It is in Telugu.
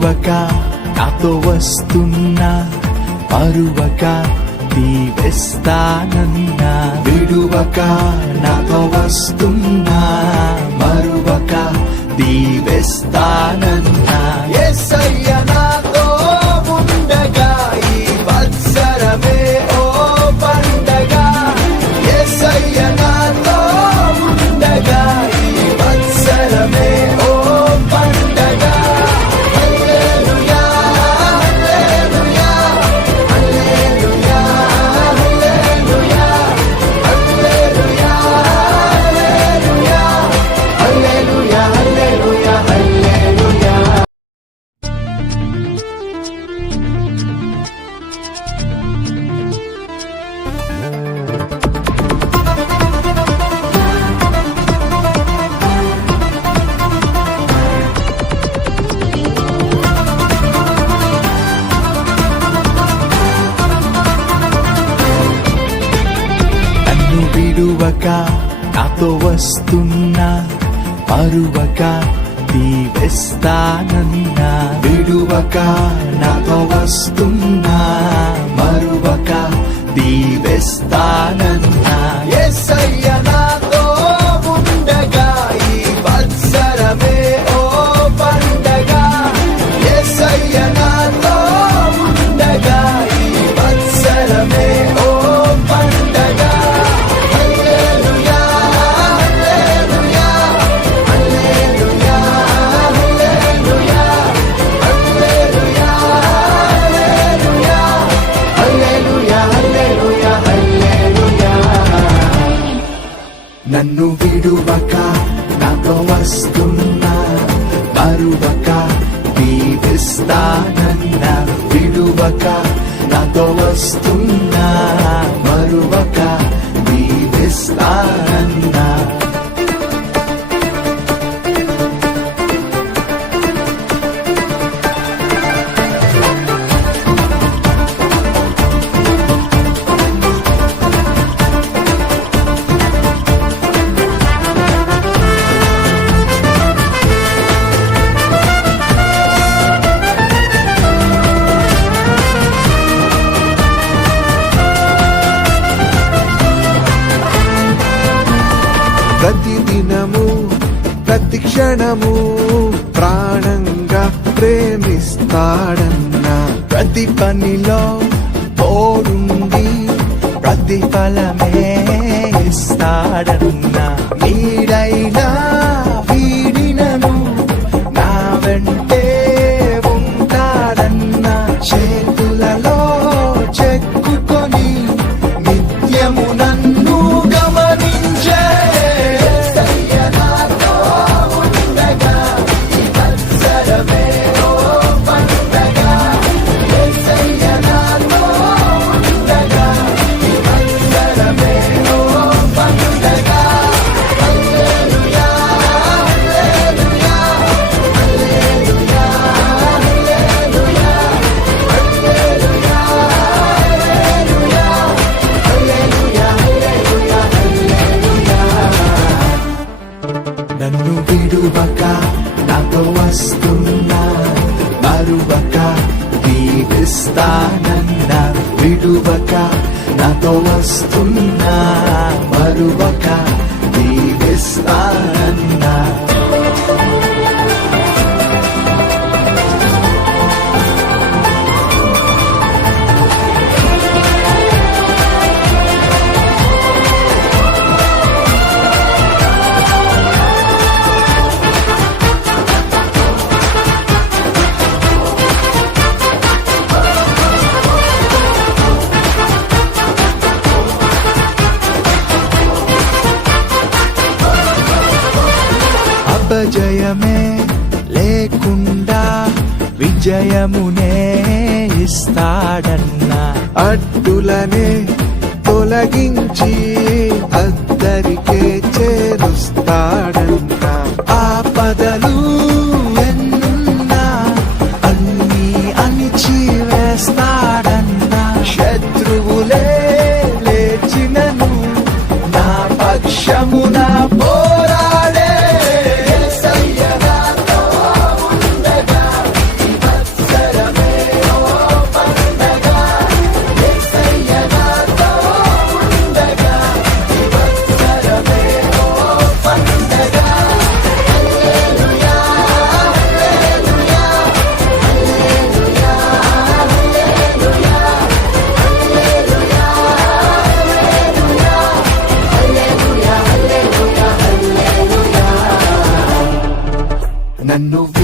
విడువక నాతో వస్తున్నా మరువక దీవిస్తానన్నా విడువక నాతో వస్తున్నా మరువక దీవిస్తానన్నా యేసయ్య నాతో ఉండగా ఈ వత్సరమే ఓ పండగ యేసయ్య నాతో ఉండగా ఈ వత్సరమే ఓ పండగ హల్లెలూయా హల్లెలూయా హల్లెలూయా హల్లెలూయా హల్లెలూయా హల్లెలూయా హల్లెలూయా. నన్ను విడువక నాతో వస్తున్నా మరువక దీవిస్తానన్నా విడువక నాతో వస్తున్నా మరువక దీవిస్తానన్నా యేసయ్య నాతో ఉండగా ఈ వత్సరమే ఓ పండగ యేసయ్య నాతో ఉండగా ఈ వత్సరమే ఓ పండగ హల్లెలూయా హల్లెలూయా హల్లెలూయా హల్లెలూయా హల్లెలూయా హల్లెలూయా హల్లెలూయా. నన్ను విడువక నాతో వస్తున్నా మరువక దీవిస్తానన్నా విడువక నాతో వస్తున్నా మరువక దీవిస్తానన్నా ప్రతిదినము ప్రతి క్షణము ప్రాణంగా ప్రేమిస్తాడన్నా ప్రతి పనిలో తోడుండి ప్రతిఫలమే ఇస్తాడన్నా నీడైనా వీడినను నా వెంటే ఉంటాడన్నా చేతులలో చెక్కుకొని నిత్యము నన్ను గమనించే యేసయ్య నాతో ఉండగా ఈ వత్సరమే ఓ పండగ యేసయ్య నాతో ఉండగా ఈ వత్సరమే ఓ పండగ హల్లెలూయా హల్లెలూయా హల్లెలూయా హల్లెలూయా హల్లెలూయా హల్లెలూయా హల్లెలూయా హల్లెలూయా. నన్ను విడువక నాతో వస్తున్నా మరువక దీవిస్తానన్నా విడువక నాతో వస్తున్నా మరువక దీవిస్తానన్నా అపజయమే లేకుండా విజయమునే ఇస్తాడన్నా అడ్డులనే తొలగించి అద్దరికే చేరుస్తాడన్నా ఆపదలు ఎన్నున్నా అన్నీ అణిచి వేస్తాడన్నా శత్రువులే లేచినను నా పక్షమున పోరాడే యేసయ్య నాతో ఉండగా ఈ నన్ను